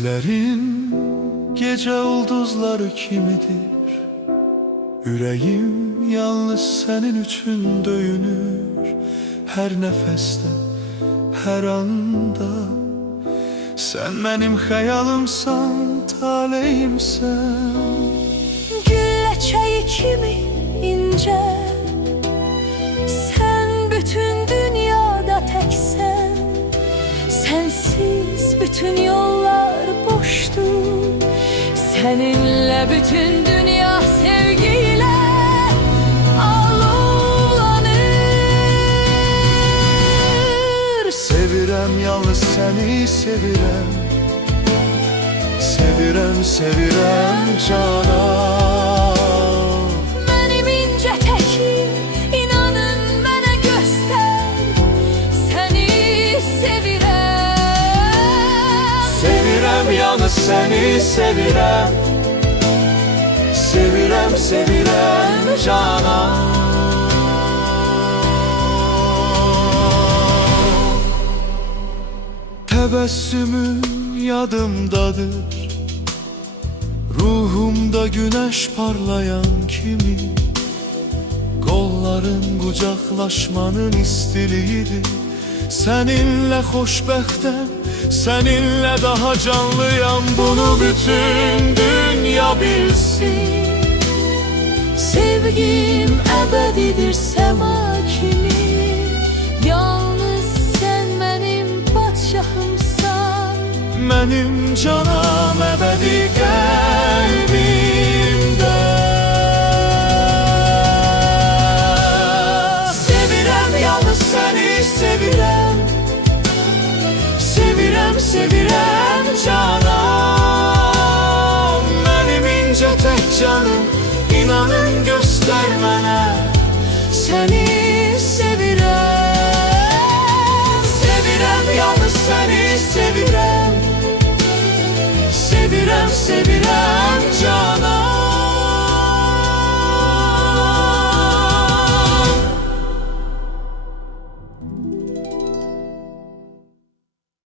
Gözlerin gece ulduzları kimidir? Yüreğim yalnız senin için döyünür. Her nefeste, her anda. Sen benim xəyalımsan, taleyimsən. Gülləçəyi kimi incə, sen bütün dünyada təksən. Sensiz bütün yollar boştur. Seninle bütün dünya sevgiyle alovlanır. Sevirəm, yalnız seni sevirəm. Sevirəm, sevirəm canım. Benim ince tekim, inanın bana göster. Seni sevirəm. Sevirəm, yalnız seni sevirəm. Sevirəm, sevirəm canım. Təbəssümün yadımdadır, ruhumda güneş parlayan kimi. Qolların qucaqlaşmanın istiliyidir. Seninle xoşbəxtəm, seninle daha canlıyam. Bunu bütün dünya bilsin. Sevgim ebedidir sema kimi. Yalnız sen benim padşahımsan. Mənim canım əbədi qəlbimdə. Sevirəm, yalnız səni sevirəm. Sevirəm, sevirəm canım. Mənim incə tək canım, inanın göstər mənə. Səni sevirəm. Sevirəm, yalnız səni sevirəm. Sevirəm, sevirəm